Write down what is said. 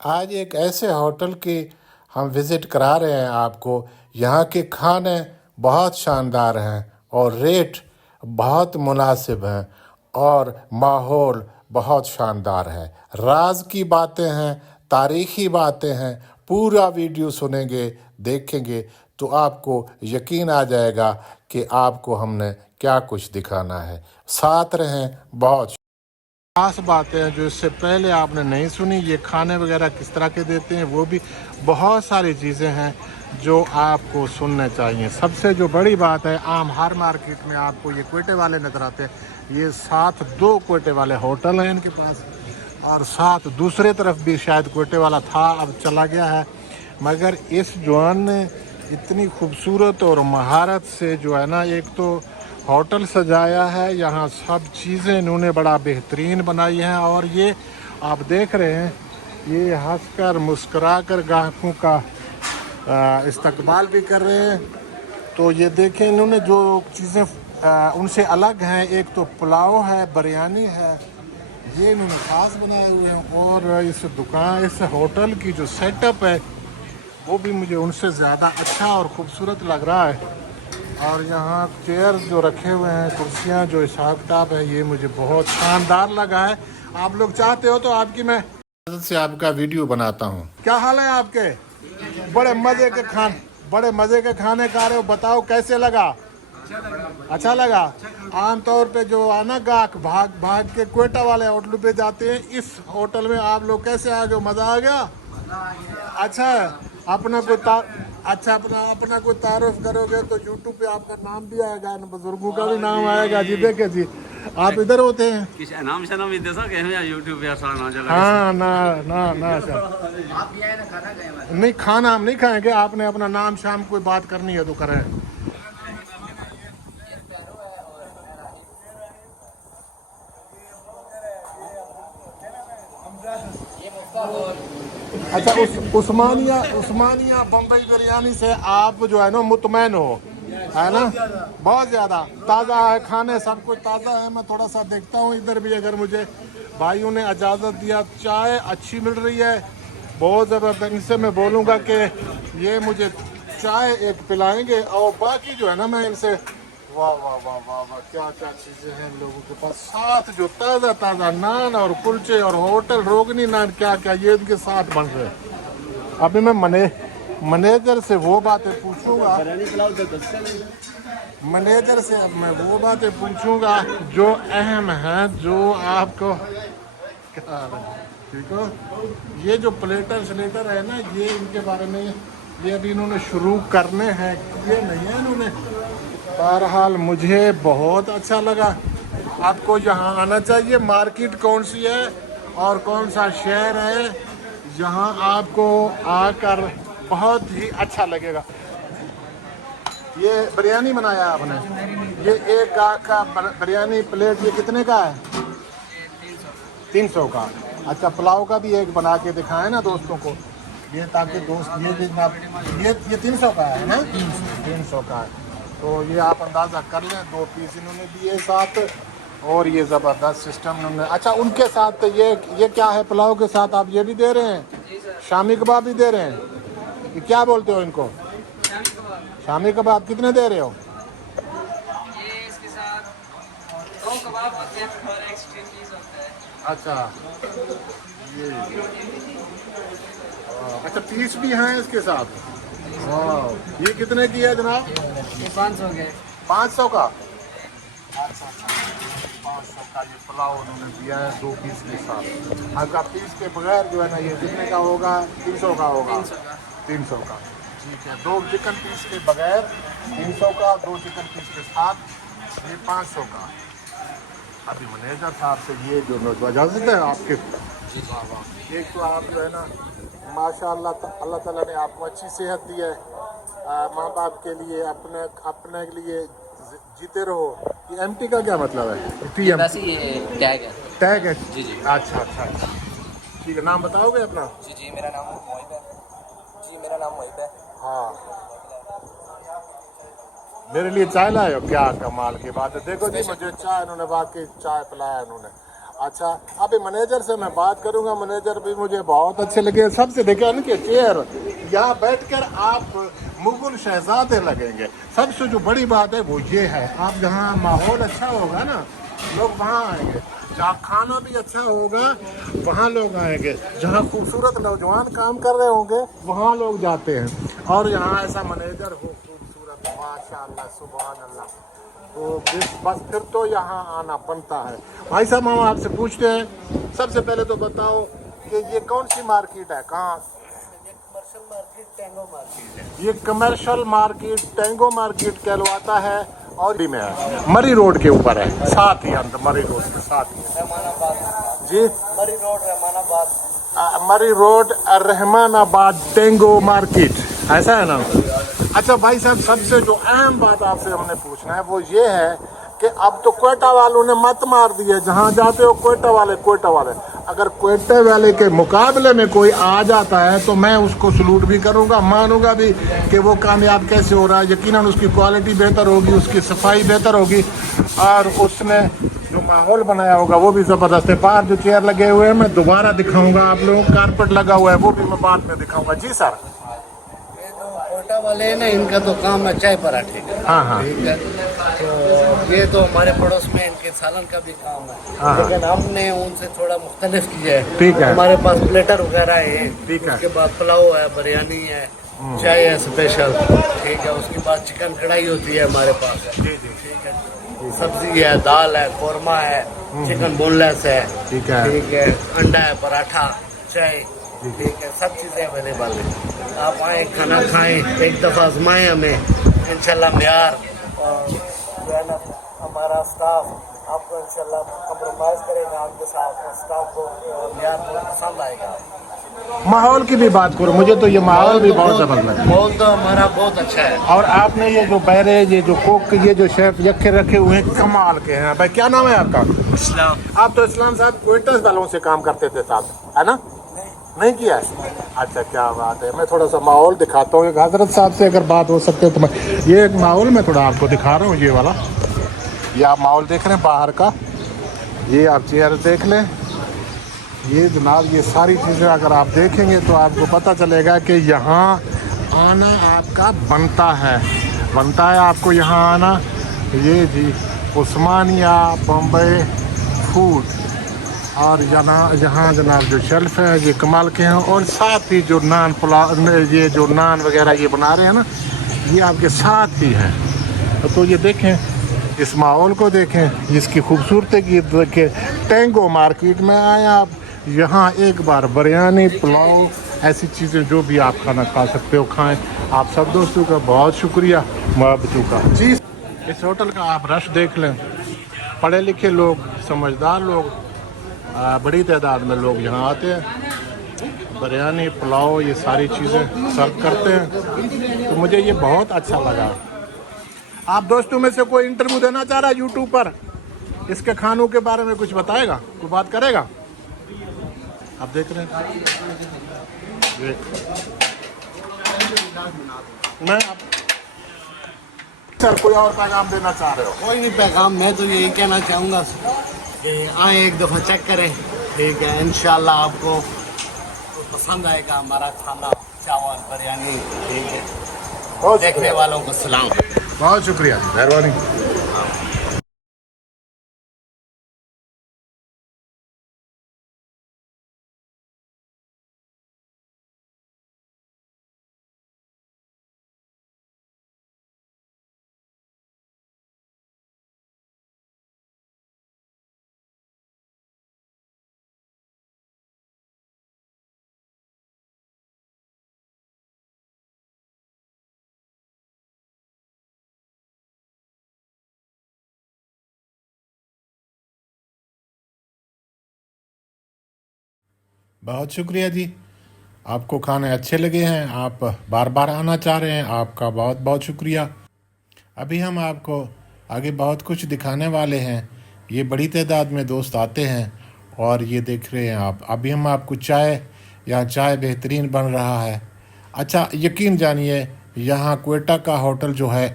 आज एक ऐसे होटल की हम विज़िट करा रहे हैं आपको। यहाँ के खाने बहुत शानदार हैं और रेट बहुत मुनासिब हैं और माहौल बहुत शानदार है। राज की बातें हैं, तारीख़ी बातें हैं। पूरा वीडियो सुनेंगे, देखेंगे तो आपको यकीन आ जाएगा कि आपको हमने क्या कुछ दिखाना है। साथ रहें। बहुत खास बातें हैं जो इससे पहले आपने नहीं सुनी। ये खाने वगैरह किस तरह के देते हैं, वो भी बहुत सारी चीज़ें हैं जो आपको सुनने चाहिए। सबसे जो बड़ी बात है, आम हर मार्केट में आपको ये क्वेटे वाले नज़र आते हैं। ये साथ 2 क्वेटे वाले होटल हैं इनके पास, और साथ दूसरे तरफ भी शायद क्वेटे वाला था, अब चला गया है। मगर इस जवान ने इतनी खूबसूरत और महारत से जो है ना, एक तो होटल सजाया है, यहाँ सब चीज़ें इन्होंने बड़ा बेहतरीन बनाई हैं। और ये आप देख रहे हैं, ये हंसकर मुस्कुराकर ग्राहकों का इस्तकबाल भी कर रहे हैं। तो ये देखें, इन्होंने जो चीज़ें उनसे अलग हैं, एक तो पुलाव है, बिरयानी है, ये इन्होंने ख़ास बनाए हुए हैं। और इस दुकान, इस होटल की जो सेटअप है वो भी मुझे उनसे ज़्यादा अच्छा और ख़ूबसूरत लग रहा है। और यहाँ चेयर जो रखे हुए हैं, कुर्सियाँ, जो हिसाब किताब है, ये मुझे बहुत शानदार लगा है। आप लोग चाहते हो तो आपकी मैं से आपका वीडियो बनाता हूँ। क्या हाल है आपके? बड़े मज़े के खाने खा रहे हो, बताओ कैसे लगा? अच्छा लगा। आमतौर पे जो आना गाहक भाग भाग के क्वेटा वाले होटल पे जाते हैं, इस होटल में आप लोग कैसे आ गए? मज़ा आ गया? अच्छा है। अपना कोई अपना कोई तारुफ करोगे तो यूट्यूब पे आपका नाम भी आएगा, बुजुर्गों का भी नाम आएगा जी। देखे जी, आप इधर होते हैं? हाँ ना ना ना सर, नहीं खाना हम नहीं खाएंगे। आपने अपना नाम शाम कोई बात करनी है तो करें। अच्छा, उस्मानिया बम्बई बिरयानी से आप जो है ना मुतमैन हो, है ना? बहुत ज़्यादा ताज़ा है, खाने सब कुछ ताज़ा है। मैं थोड़ा सा देखता हूँ इधर भी, अगर मुझे भाइयों ने इजाज़त दिया। चाय अच्छी मिल रही है, बहुत ज़बरदस्त। इनसे मैं बोलूँगा कि ये मुझे चाय एक पिलाएंगे, और बाकी जो है ना मैं इनसे, वाह वाह वाह वाह वाह, क्या क्या चीज़ें हैं इन लोगों के पास। साथ जो ताज़ा ताज़ा नान और कुलचे और होटल रोगनी नान, क्या क्या ये इनके साथ बन रहे हैं। अभी मैं मैनेजर से वो बातें पूछूंगा, मैनेजर से अब मैं वो बातें पूछूंगा जो अहम हैं, जो आपको क्या हाल है? ठीक हो? ये जो प्लेटर स्लेटर है ना, ये इनके बारे में, ये अभी इन्होंने शुरू करने हैं, ये नहीं है इन्होंने। बहरहाल मुझे बहुत अच्छा लगा। आपको यहाँ आना चाहिए। मार्केट कौन सी है और कौन सा शहर है, यहाँ आपको आकर बहुत ही अच्छा लगेगा। ये बिरयानी बनाया आपने, ये एक का बिरयानी प्लेट ये कितने का है? 300 का। अच्छा, पुलाव का भी एक बना के दिखाएं ना दोस्तों को, ये ताकि दोस्त ये भी ना, ये 300 का है ना? 300 का है। तो ये आप अंदाज़ा कर लें। 2 पीस इन्होंने दिए साथ, और ये ज़बरदस्त सिस्टम इन्होंने। अच्छा, उनके साथ तो ये क्या है? पुलाव के साथ आप ये भी दे रहे हैं? शामी कबाब भी दे रहे हैं? ये क्या बोलते हो इनको? शामी कबाब कितने दे रहे हो? ये इसके साथ 2 कबाब होते हैं और एक स्ट्रिंग चीज़ होता है। अच्छा, ये अच्छा, पीस भी हैं इसके साथ। वाह, ये कितने की है जनाब? ये 500 के। 500 का। अच्छा अच्छा, 500 का ये पुलाव उन्होंने दिया है 2 पीस के साथ। आपका पीस के बगैर जो है ना, ये कितने का होगा? 300 का होगा। 300 का, ठीक है। 2 चिकन पीस के बगैर 300 का, 2 चिकन पीस के साथ ये 500 का। अभी मैनेजर साहब से ये जो इजाज़त है आपके? वाह वाह। एक तो आप जो है ना, माशाअल्लाह, अल्लाह ताला ने आपको अच्छी सेहत दी है। माँ बाप के लिए, अपने लिए जीते रहो। ये एमटी का क्या मतलब है? पीएम? वैसे ये टैग है। टैग है? जी जी। अच्छा अच्छा अच्छा, ठीक है। नाम बताओगे अपना? जी जी, मेरा नाम मोहित है। जी, मेरा नाम मोहित है। हाँ, मेरे लिए चाय लाए हो? क्या कमाल की बात है। देखो जी, मुझे चाय, इन्होंने वाकई चाय पिलाया इन्होंने। अच्छा, अभी मैनेजर से मैं बात करूंगा। मैनेजर भी मुझे बहुत अच्छे लगे। सबसे देखिए ना कि चेयर, यहाँ बैठकर आप मुगल शहजादे लगेंगे। सबसे जो बड़ी बात है वो ये है, आप जहाँ माहौल अच्छा होगा ना, लोग वहाँ आएंगे। जहाँ खाना भी अच्छा होगा वहाँ लोग आएंगे। जहाँ खूबसूरत नौजवान काम कर रहे होंगे वहाँ लोग जाते हैं। और यहाँ ऐसा मैनेजर हो खूबसूरत, माशाअल्लाह, सुभान अल्लाह, तो बस फिर तो यहाँ आना बनता है। भाई साहब, हम आपसे पूछते हैं, सबसे पहले तो बताओ कि ये कौन सी मार्केट है, कहाँ? कमर्शियल मार्केट टेंगो मार्केट है। ये कमर्शियल मार्केट टेंगो मार्केट कहलवाता है और में है, मरी रोड के ऊपर है, साथ ही अंदर मरी रोड के साथ ही। रहमानाबाद जी, मरी रोड रहमानाबाद। मरी रोड रहमानाबाद टेंगो मार्केट, ऐसा है ना? अच्छा भाई साहब, सबसे जो अहम बात आपसे हमने पूछना है वो ये है कि अब तो क्वेटा वालों ने मत मार दी है। जहाँ जाते हो क्वेटा वाले, अगर क्वेटा वाले के मुकाबले में कोई आ जाता है तो मैं उसको सलूट भी करूँगा, मानूंगा भी कि वो कामयाब कैसे हो रहा है। यकीनन उसकी क्वालिटी बेहतर होगी, उसकी सफाई बेहतर होगी और उसने जो माहौल बनाया होगा वो भी ज़बरदस्त है। बाहर जो चेयर लगे हुए हैं मैं दोबारा दिखाऊंगा आप लोगों को, कारपेट लगा हुआ है वो भी मैं बाद में दिखाऊंगा। जी सर। ये जो कोटा वाले हैं ना, इनका तो काम है चाय पराठे का। हाँ हाँ, ठीक है, तो ये तो हमारे पड़ोस में इनके सालन का भी काम हाँ। है, लेकिन हमने उनसे थोड़ा मुख्तलिफ किया है। ठीक है। हमारे पास प्लेटर वगैरह है, ठीक है। उसके बाद पुलाव है, बिरयानी है, चाय है स्पेशल, ठीक है। उसके बाद चिकन कढ़ाई होती है हमारे पास, जी जी, ठीक है। सब्जी है, दाल है, कौरमा है, चिकन बोनलेस है, ठीक है। ठीक है, अंडा है, पराठा, चाय, ठीक है, सब चीज़ें अवेलेबल है। आप आए, खाना खाएं, एक दफ़ा आजमाएं हमें, इंशाल्लाह म्यार और जो है ना हमारा स्टाफ आपको इंशाल्लाह कंप्रोमाइज़ करेगा, आपके साथ स्टाफ को म्यार बहुत पसंद आएगा। माहौल की भी बात करो, मुझे तो ये माहौल भी बहुत ज़बरदस्त है। माहौल तो हमारा बहुत अच्छा है। और आपने ये जो बैरेज, ये जो कोक, ये जो शेफ यखे रखे हुए हैं कमाल के हैं। भाई क्या नाम है आपका? इस्लाम। आप तो इस्लाम साहब क्वेटा वालों से काम करते थे साथ, है ना? नहीं किया है? अच्छा, क्या बात है। मैं थोड़ा सा माहौल दिखाता हूँ, एक हजरत साहब से अगर बात हो सकती है तो मैं ये एक माहौल मैं थोड़ा आपको दिखा रहा हूँ। ये वाला, ये आप माहौल देख रहे हैं बाहर का, ये आप चेयर देख लें। ये जनाब, ये सारी चीज़ें अगर आप देखेंगे तो आपको पता चलेगा कि यहाँ आना आपका बनता है आपको यहाँ आना। ये जी उस्मानिया बम्बई फूड, और यहाँ जनाब जो शेल्फ है ये कमाल के हैं। और साथ ही जो नान पुलाव, ये जो नान वगैरह ये बना रहे हैं ना, ये आपके साथ ही हैं। तो ये देखें, इस माहौल को देखें, इसकी खूबसूरती की देखें। टेंगो मार्केट में आए आप, यहाँ एक बार बिरयानी, पुलाव, ऐसी चीज़ें जो भी आप खाना खा सकते हो खाएं। आप सब दोस्तों का बहुत शुक्रिया, मोहब्बतों का। जी, इस होटल का आप रश देख लें, पढ़े लिखे लोग, समझदार लोग, बड़ी तादाद में लोग यहाँ आते हैं। बिरयानी, पुलाव, ये सारी चीज़ें सर्व करते हैं। तो मुझे ये बहुत अच्छा लगा। आप दोस्तों में से कोई इंटरव्यू देना चाह रहा है यूट्यूब पर, इसके खानों के बारे में कुछ बताएगा, कोई बात करेगा? आप देख रहे हैं ये। मैं सर, कोई और पैगाम देना चाह रहे हो? कोई नहीं पैगाम, मैं तो यही कहना चाहूँगा कि आए, एक दफ़ा चेक करें, ठीक है। इंशाल्लाह आपको पसंद आएगा हमारा खाना, चावल, बिरयानी, ठीक है। बहुत देखने वालों को सलाम। बहुत शुक्रिया, मेहरबानी। बहुत शुक्रिया जी, आपको खाने अच्छे लगे हैं, आप बार बार आना चाह रहे हैं, आपका बहुत बहुत शुक्रिया। अभी हम आपको आगे बहुत कुछ दिखाने वाले हैं। ये बड़ी तादाद में दोस्त आते हैं और ये देख रहे हैं आप। अभी हम आपको चाय, यहाँ चाय बेहतरीन बन रहा है। अच्छा, यकीन जानिए, यहाँ क्वेटा का होटल जो है